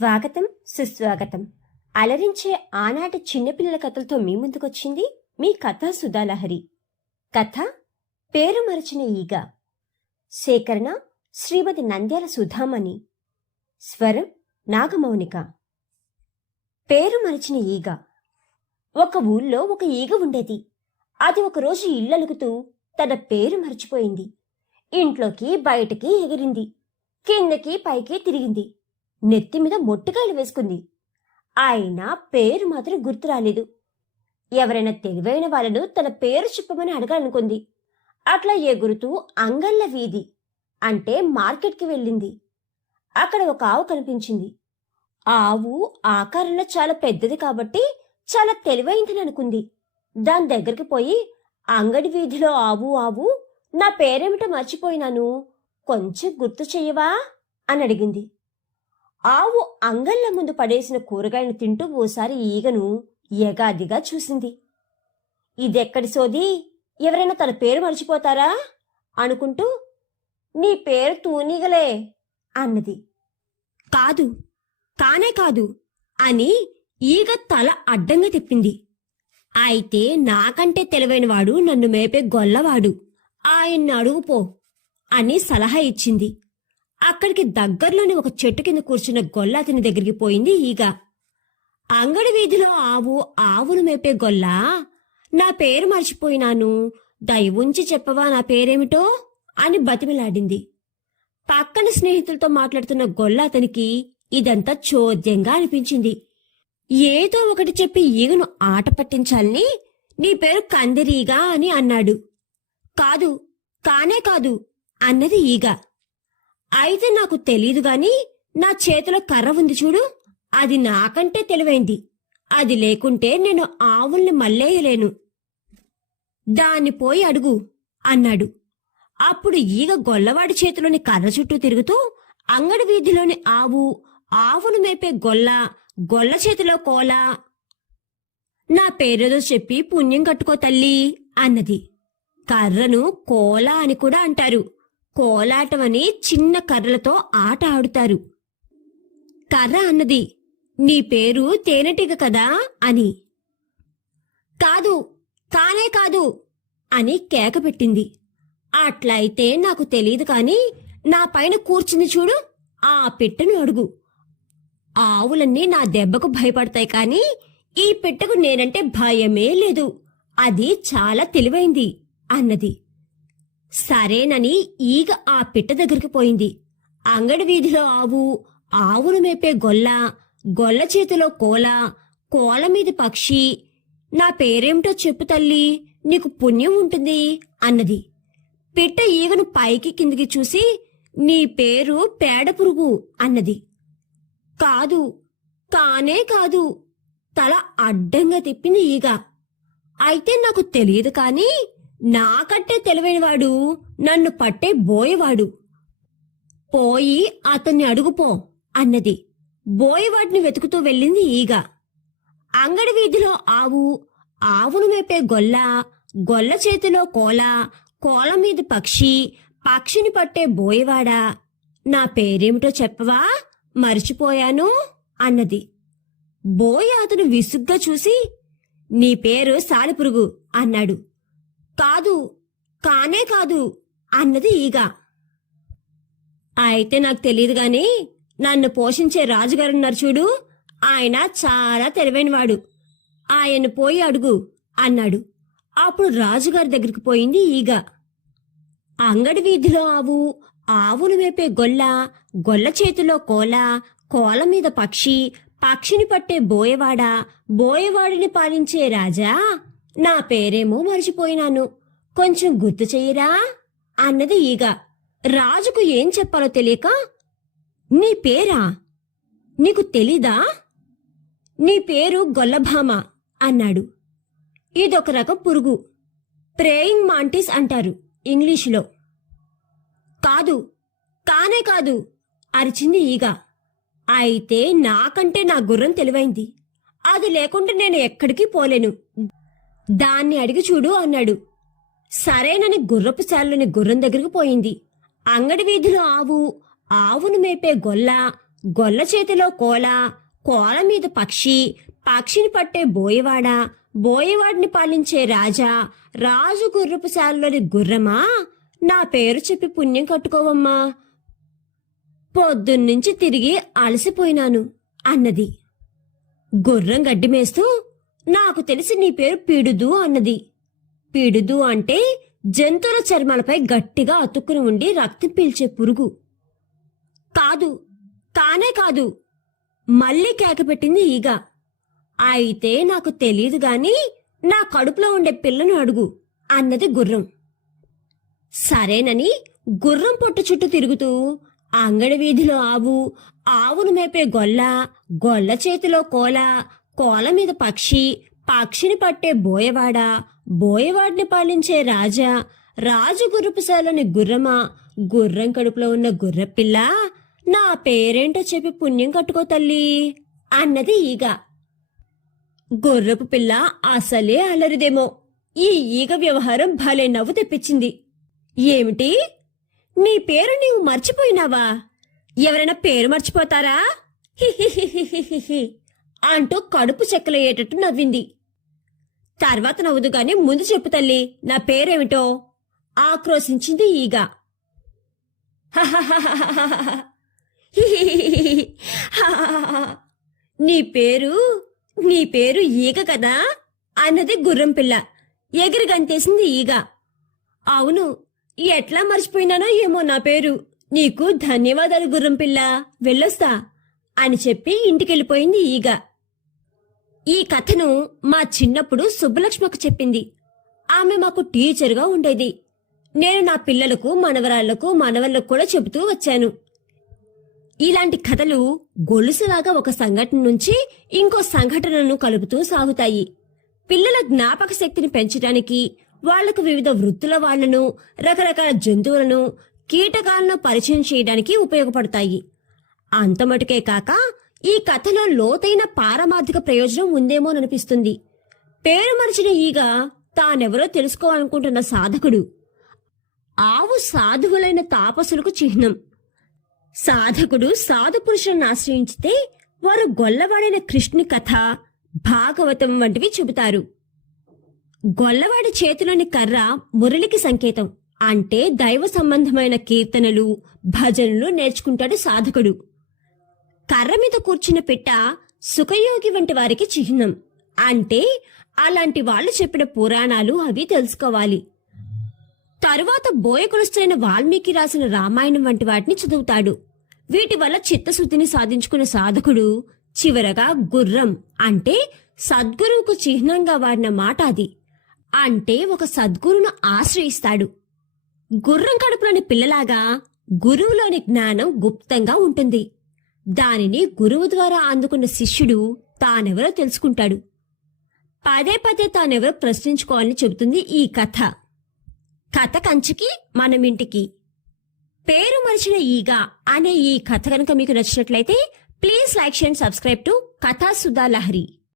స్వాగతం సుస్వాగతం. అలరించే ఆనాటి చిన్నపిల్లల కథలతో మీ ముందుకొచ్చింది మీ కథా సుధాలహరి కథ పేరు మరచిన ఈగ. సేకరణ శ్రీమతి నంద్యాల సుధామణి. స్వరం నాగమౌనిక. పేరు మరచిన ఈగ. ఒక ఊళ్ళో ఒక ఈగ ఉండేది. అది ఒకరోజు ఇల్లలుగుతూ తన పేరు మర్చిపోయింది. ఇంట్లోకి బయటికి ఎగిరింది. కిందకి పైకి తిరిగింది. నెత్తి మీద మొట్టికాయలు వేసుకుంది. అయినా పేరు మాత్రం గుర్తు రాలేదు. ఎవరైనా తెలివైన వాళ్ళను తన పేరు చెప్పమని అడగాలనుకుంది. అట్లా ఎగురుతూ అంగళ్ళ వీధి అంటే మార్కెట్కి వెళ్ళింది. అక్కడ ఒక ఆవు కనిపించింది. ఆవు ఆకారంలో చాలా పెద్దది కాబట్టి చాలా తెలివైందని అనుకుంది. దాని దగ్గరికి పోయి అంగడి వీధిలో ఆవు ఆవు నా పేరేమిటో మర్చిపోయినాను. కొంచెం గుర్తు చెయ్యవా? అని అడిగింది. ఆవు అంగళ్ళ ముందు పడేసిన కూరగాయను తింటూ ఓసారి ఈగను ఎగాదిగా చూసింది. ఇదెక్కడి సోది? ఎవరైనా తన పేరు మర్చిపోతారా? అనుకుంటూ నీ పేరు తూనీగలే అన్నది. కాదు కానే కాదు అని ఈగ తల అడ్డంగా తిప్పింది. అయితే నాకంటే తెలివైనవాడు నన్ను మేపే గొల్లవాడు. ఆయన్ని అడుగుపో అని సలహా ఇచ్చింది. అక్కడికి దగ్గరలోని ఒక చెట్టు కింద కూర్చున్న గొల్ల అతని దగ్గరికి పోయింది. ఈగ అంగడి వీధిలో ఆవు ఆవును మేపే గొల్ల నా పేరు మర్చిపోయినాను. దయవుంచి చెప్పవా నా పేరేమిటో అని బతిమిలాడింది. పక్కన స్నేహితులతో మాట్లాడుతున్న గొల్ల అతనికి ఇదంతా చోద్యంగా అనిపించింది. ఏదో ఒకటి చెప్పి ఈగను ఆట పట్టించాలని నీ పేరు కందిరీగా అని అన్నాడు. కాదు కానే కాదు అన్నది ఈగ. అయితే నాకు తెలీదు గాని నా చేతిలో కర్ర ఉంది చూడు. అది నాకంటే తెలివైంది. అది లేకుంటే నేను ఆవుల్ని మల్లేయలేను దాన్ని పోయి అడుగు అన్నాడు. అప్పుడు ఈగ గొల్లవాడి చేతిలోని కర్ర చుట్టూ తిరుగుతూ అంగడి వీధిలోని ఆవు ఆవును మేపే గొల్ల గొల్ల చేతిలో కోల. నా పేరేదో చెప్పి పుణ్యం కట్టుకో తల్లి అన్నది. కర్రను కోల అని కూడా అంటారు. కోలాటం అని చిన్న కర్రలతో ఆట ఆడుతారు. కర్ర అన్నది నీ పేరు తేనెటీగ కదా అని. కాదు కానే కాదు అని కేక పెట్టింది. అట్లయితే నాకు తెలియదు కాని నా పైన కూర్చుంది చూడు ఆ పిట్టను అడుగు. ఆవులన్నీ నా దెబ్బకు భయపడతాయి కాని ఈ పిట్టకు నేనంటే భయమే లేదు. అది చాలా తెలివైంది అన్నది. సరేనని ఈగ ఆ పిట్ట దగ్గరికి పోయింది. అంగడి వీధిలో ఆవు ఆవును మేపే గొల్ల గొల్ల చేతిలో కోల కోల మీద పక్షి. నా పేరేమిటో చెప్పు తల్లి నీకు పుణ్యం ఉంటుంది అన్నది. పిట్ట ఈగను పైకి కిందికి చూసి నీ పేరు పేడ పురుగు అన్నది. కాదు కానే కాదు తల అడ్డంగా తిప్పింది ఈగ. అయితే నాకు తెలియదు కానీ నాకంటే తెలివైనవాడు నన్ను పట్టే బోయవాడు. పోయి అతన్ని అడుగుపో అన్నది. బోయవాడిని వెతుకుతూ వెళ్ళింది ఈగ. అంగడి వీధిలో ఆవు ఆవును మేపే గొల్ల గొల్ల చేతిలో కోల కోల మీద పక్షి పక్షిని పట్టే బోయవాడా? నా పేరేమిటో చెప్పవా? మర్చిపోయాను అన్నది. బోయ అతను విసుగ్గా చూసి నీ పేరు సాలిపురుగు అన్నాడు. కాదు కానే కాదు అన్నది ఈగ. అయితే నాకు తెలియదు గాని నన్ను పోషించే రాజుగారున్నారు చూడు ఆయన చాలా తెలివైనవాడు. ఆయన పోయి అడుగు అన్నాడు. అప్పుడు రాజుగారి దగ్గరికి పోయింది ఈగ. అంగడి వీధిలో ఆవు ఆవులు మేపే గొల్ల గొల్ల చేతిలో కోల కోల మీద పక్షి పక్షిని పట్టే బోయవాడ బోయవాడిని పాలించే రాజా? నా పేరేమో మర్చిపోయినాను. కొంచెం గుర్తు చెయ్యరా? అన్నది ఈగ. రాజుకు ఏం చెప్పాలో తెలియక నీ పేరా? నీకు తెలీదా? నీ పేరు గొల్లభామ అన్నాడు. ఇదొక రకం పురుగు. ప్రేయింగ్ మాంటిస్ అంటారు ఇంగ్లీషులో. కాదు కానే కాదు అరిచింది ఈగ. అయితే నాకంటే నా గుర్రం తెలివైంది. అది లేకుండా నేను ఎక్కడికి పోలేను. దాన్ని అడిగి చూడు అన్నాడు. సరేనని గుర్రపు శాలలోని గుర్రం దగ్గరికి పోయింది. అంగడి వీధిలో ఆవు ఆవును మేపే గొల్ల గొల్ల చేతిలో కోల కోల మీద పక్షి పక్షిని పట్టే బోయవాడ బోయవాడిని పాలించే రాజా రాజు గుర్రపు శాలలోని గుర్రమా? నా పేరు చెప్పి పుణ్యం కట్టుకోవమ్మా. పొద్దున్నుంచి తిరిగి అలసిపోయినాను అన్నది. గుర్రం గడ్డి మేస్తూ నాకు తెలిసి నీ పేరు పీడుదు అన్నది. పీడుదు అంటే జంతువుల చర్మాలపై గట్టిగా అతుక్కుని ఉండి రక్తం పీల్చే పురుగు. కాదు కానే కాదు మళ్ళీ కేకపెట్టింది ఈగ. అయితే నాకు తెలియదు గాని నా కడుపులో ఉండే పిల్లను అడుగు అన్నది గుర్రం. సరేనని గుర్రం పొట్టు చుట్టూ తిరుగుతూ అంగడి వీధిలో ఆవు ఆవును మేపే గొల్ల గొల్ల చేతిలో కోల కోల మీద పక్షి పక్షిని పట్టే బోయవాడ బోయవాడిని పాలించే రాజా రాజు గుర్రపుశాలని గుర్రమా గుర్రం కడుపులో ఉన్న గుర్రపిల్ల నా పేరేంటో చెప్పి పుణ్యం కట్టుకో తల్లి అన్నది ఈగ. గుర్రపు పిల్ల అసలే అలరిదేమో. ఈ ఈగ వ్యవహారం భలే నవ్వు తెప్పించింది. ఏమిటి? నీ పేరు నీవు మర్చిపోయినావా? ఎవరైనా పేరు మర్చిపోతారా? హిహిహిహిహిహి. అంటూ కడుపు చెక్కలయ్యేటట్టు నవ్వింది. తర్వాత నవ్వుదుగానే ముందు చెప్పు తల్లి నా పేరేమిటో? ఆక్రోశించింది ఈగ. నీ పేరు నీ పేరు ఈగ కదా? అన్నది గుర్రం పిల్ల. ఎగిరిగంతేసింది ఈగ. అవును ఎట్లా మర్చిపోయినానో ఏమో నా పేరు. నీకు ధన్యవాదాలు గుర్రం పిల్ల వెళ్ళొస్తా అని చెప్పి ఇంటికెళ్ళిపోయింది ఈగ. ఈ కథను మా చిన్నప్పుడు సుబ్బలక్ష్మకు చెప్పింది. ఆమె మాకు టీచర్గా ఉండేది. నేను నా పిల్లలకు మనవరాళ్ళకు మనవళ్ళకు కూడా చెబుతూ వచ్చాను. ఇలాంటి కథలు గొలుసులాగా ఒక సంఘటన నుంచి ఇంకో సంఘటనను కలుపుతూ సాగుతాయి. పిల్లల జ్ఞాపక శక్తిని పెంచడానికి వాళ్ళకు వివిధ వృత్తుల వాళ్ళను రకరకాల జంతువులను కీటకాలను పరిచయం చేయడానికి ఉపయోగపడతాయి. అంతమటుకే కాక ఈ కథలో లోతైన పారమార్థిక ప్రయోజనం ఉందేమోననిపిస్తుంది పేరు మరిచిన ఈగ తానెవరో తెలుసుకోవాలనుకుంటున్న సాధకుడు. ఆవు సాధువులైన తాపసులకు చిహ్నం. సాధకుడు సాధు పురుషులను ఆశ్రయించితే వారు గొల్లవాడైన కృష్ణుని కథ భాగవతం వంటివి చెబుతారు. గొల్లవాడి చేతిలోని కర్ర మురళికి సంకేతం. అంటే దైవ సంబంధమైన కీర్తనలు భజనలు నేర్చుకుంటాడు సాధకుడు. కర్ర మీద కూర్చున్న పిట్ట సుఖయోగి వంటి వారికి చిహ్నం. అంటే అలాంటి వాళ్ళు చెప్పిన పురాణాలు అవి తెలుసుకోవాలి. తరువాత బోయకులుస్తైన వాల్మీకి రాసిన రామాయణం వంటి వాటిని చదువుతాడు. వీటి వల్ల చిత్తశుద్ధిని సాధించుకున్న సాధకుడు చివరగా గుర్రం. అంటే సద్గురువుకు చిహ్నంగా వాడిన మాట అది. అంటే ఒక సద్గురును ఆశ్రయిస్తాడు. గుర్రం కడుపులోని పిల్లలాగా గురువులోని జ్ఞానం గుప్తంగా ఉంటుంది. దానిని గురువు ద్వారా అందుకున్న శిష్యుడు తానెవరో తెలుసుకుంటాడు. పదే పదే తానెవరో ప్రశ్నించుకోవాలని చెబుతుంది ఈ కథ. కథ కంచికి మనమింటికి పేరు మరిచిన ఈగ అనే ఈ కథ కనుక మీకు నచ్చినట్లయితే please like share subscribe to Katha Sudha Lahari.